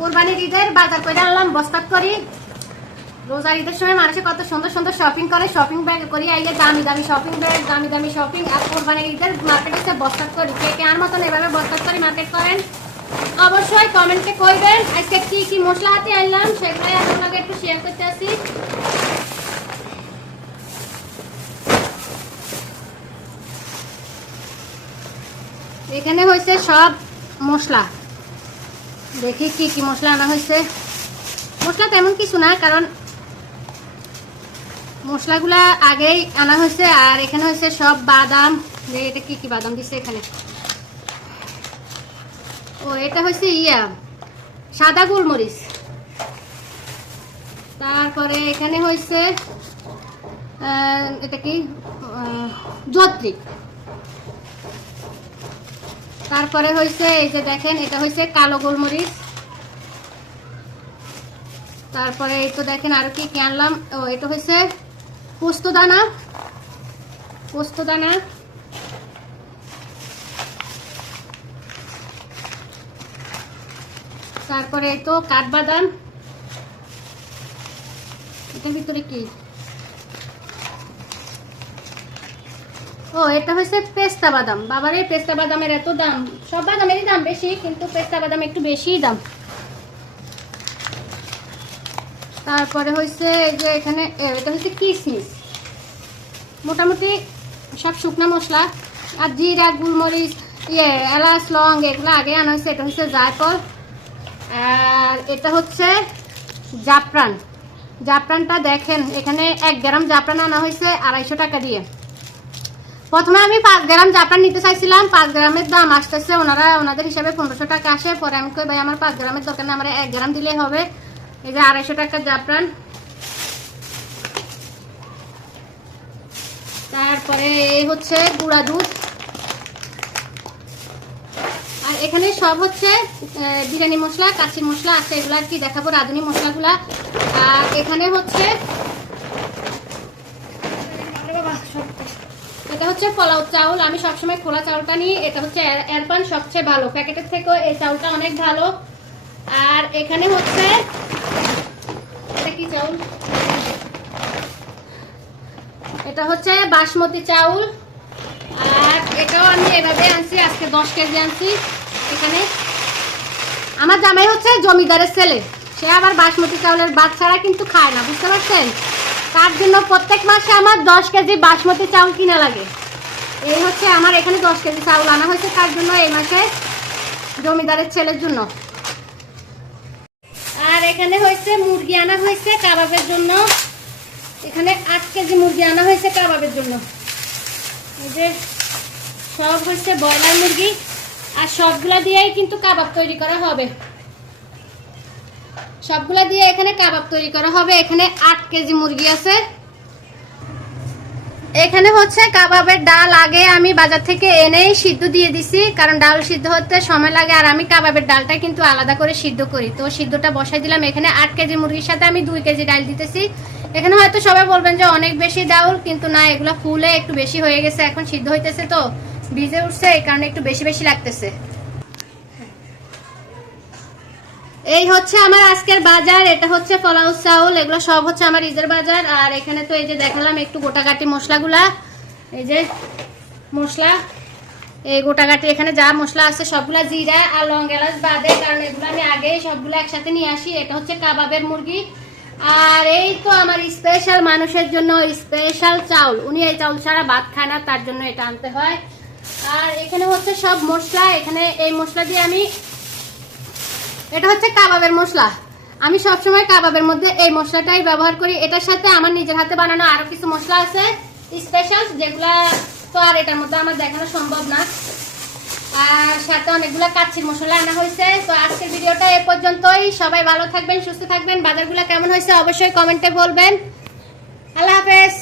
কোরবানির ঈদের বাজার করে আনলাম বস্তাত করি। রোজার ঈদের সময় মানুষে কত সুন্দর সুন্দর শপিং করে, শপিং ব্যাগ করি আইলে দামি দামি শপিং ব্যাগ, দামি দামি শপিং। আর কোরবানির ঈদের মার্কেট হচ্ছে বস্তাত করি। কে কে আর মতন এভাবে বস্তাত করি মার্কেট করেন অবশ্যই কমেন্টে কইবেন। আজকে কি কি মশলা হাতে আনলাম সেগুলাই আপনাদের একটু শেয়ার করতে আসি। এখানে হয়েছে সব মশলা, দেখি কি কি মশলা আনা হয়েছে। মশলা তেমন কিছু না, কারণ মশলাগুলা আগেই আনা হয়েছে। আর এখানে হয়েছে সব বাদাম। এটা কি কি বাদাম দিচ্ছে এখানে? ও এটা হয়েছে সাদা গোলমরিচ। তারপরে এখানে হয়েছে এটা কি জয়ত্রী। তারপরে হয়েছে এই যে দেখেন, এটা হয়েছে কালো গোলমরিচ। তারপরে এই তো দেখেন আরো কি আনলাম। ও এটা হয়েছে পোস্তদানা, পোস্তদানা। তারপরে এই তো কাঠবাদাম। এটার ভিতরে কি? ও এটা হচ্ছে পেস্তা বাদাম। বাবার এই পেস্তা বাদামের এত দাম, সব বাদামেরই দাম বেশি, কিন্তু পেস্তা বাদাম একটু বেশি দাম। তারপরে হয়েছে এই যে এখানে এটা হচ্ছে কিশমিশ। মোটামুটি সব শুকনো মশলা। আর জিরা, গোলমরিচ, এলাচ, লং এগুলো আগে আনা হয়েছে। এটা হচ্ছে জায়ফল। আর এটা হচ্ছে জাফরান। জাফরানটা দেখেন এখানে 1 গ্রাম জাফরান আনা হয়েছে 250 টাকা দিয়ে। প্রথমে আমি 5 গ্রাম জাফরান নিতে চাইছিলাম, 5 গ্রামের দাম আসতেছে ওনাদের হিসাবে 1500 টাকা আসে। পরে আমি কই ভাই আমার 5 গ্রামের দরকার না, আমার 1 গ্রাম দিলেই হবে। এই যে 250 টাকা জাফরান। তারপরে এই হচ্ছে গুঁড়া দুধ। আর এখানে সব হচ্ছে বিরিয়ানি মশলা, কাঁচি মশলা আছে, এগুলো আর কি দেখাবো, রাঁধুনি মশলাগুলা। আর এখানে হচ্ছে এটা হচ্ছে পোলাও চাউল। আমি সবসময় খোলা চাউলটা নিই। এটা হচ্ছে এরপান, সবচেয়ে ভালো, প্যাকেটের থেকে এই চাউলটা অনেক ভালো। আর এখানে হচ্ছে এটা কি চাউল? এটা হচ্ছে বাসমতি চাউল। আর এটাও আমি এভাবে আনছি, আজকে 10 কেজি আনছি। এখানে আমার জামাই হচ্ছে জমিদারের ছেলে, সে আবার বাসমতি চাউলের ভাত ছাড়া কিন্তু খায় না, বুঝতে পারছেন? তার জন্য প্রত্যেক মাসে আমার 10 কেজি বাসমতি চাউল কিনা লাগে। এই হচ্ছে আমার এখানে 10 কেজি চাউল আনা হয়েছে তার জন্য, এই মাসে জমিদারের ছেলের জন্য। আর এখানে হয়েছে মুরগি আনা হয়েছে কাবাবের জন্য। এখানে 8 কেজি মুরগি আনা হয়েছে কাবাবের জন্য। এই যে সব হচ্ছে ব্রয়লার মুরগি। আর সবগুলা দিয়েই কিন্তু কাবাব তৈরি করা হবে, সবগুলা দিয়ে এখানে কাবাব তৈরি করা হবে। এখানে 8 কেজি মুরগি আছে। এখানে হচ্ছে কাবাবের ডাল আগে আমি বাজার থেকে এনেই সিদ্ধ দিয়ে দিছি, কারণ ডাল সিদ্ধ হতে সময় লাগে। আর আমি কাবাবের ডালটা কিন্তু আলাদা করে সিদ্ধ করি, তো সিদ্ধটা বসাই দিলাম। এখানে 8 কেজি মুরগির সাথে আমি 2 কেজি ডাল দিতেছি। এখানে হয়তো সবাই বলবেন যে অনেক বেশি ডাউল, কিন্তু না, এগুলো ফুলে একটু বেশি হয়ে গেছে, এখন সিদ্ধ হইতেছে তো ভিজে উঠছে, এই কারণে একটু বেশি বেশি লাগতেছে। এই হচ্ছে আমার আজকের বাজার। এটা হচ্ছে পোলাও চাউল, এগুলো সব হচ্ছে আমার ঈদের বাজার। আর এখানে তো এই যে দেখালাম একটু গোটাগাটি মশলাগুলা, এই যে মশলা, এই গোটাগাটি এখানে যা মশলা আছে সবগুলা জিরা আর লং এলাচ বাদে, কারণ এগুলো আমি আগেই সবগুলো একসাথে নিয়ে আসি। এটা হচ্ছে কাবাবের মুরগি। আর এই তো আমার স্পেশাল মানুষের জন্য স্পেশাল চাউল, উনি এই চাউল ছাড়া ভাত খায় না, তার জন্য এটা আনতে হয়। আর এখানে হচ্ছে সব মশলা। এখানে এই মশলা দিয়ে আমি, এটা হচ্ছে কাবাবের মশলা, আমি সবসময় কাবাবের মধ্যে এই মশলাটাই ব্যবহার করি। এটার সাথে আমার নিজের হাতে বানানো আরো কিছু মশলা আছে স্পেশাল, যেগুলা তো আর এটার মধ্যে আমার দেখানো সম্ভব না। আর সাথে অনেকগুলা কাচ্চির মশলা আনা হয়েছে। তো আজকের ভিডিওটা এ পর্যন্তই। সবাই ভালো থাকবেন, সুস্থ থাকবেন। বাজারগুলো কেমন হয়েছে অবশ্যই কমেন্টে বলবেন। আল্লাহ হাফেজ।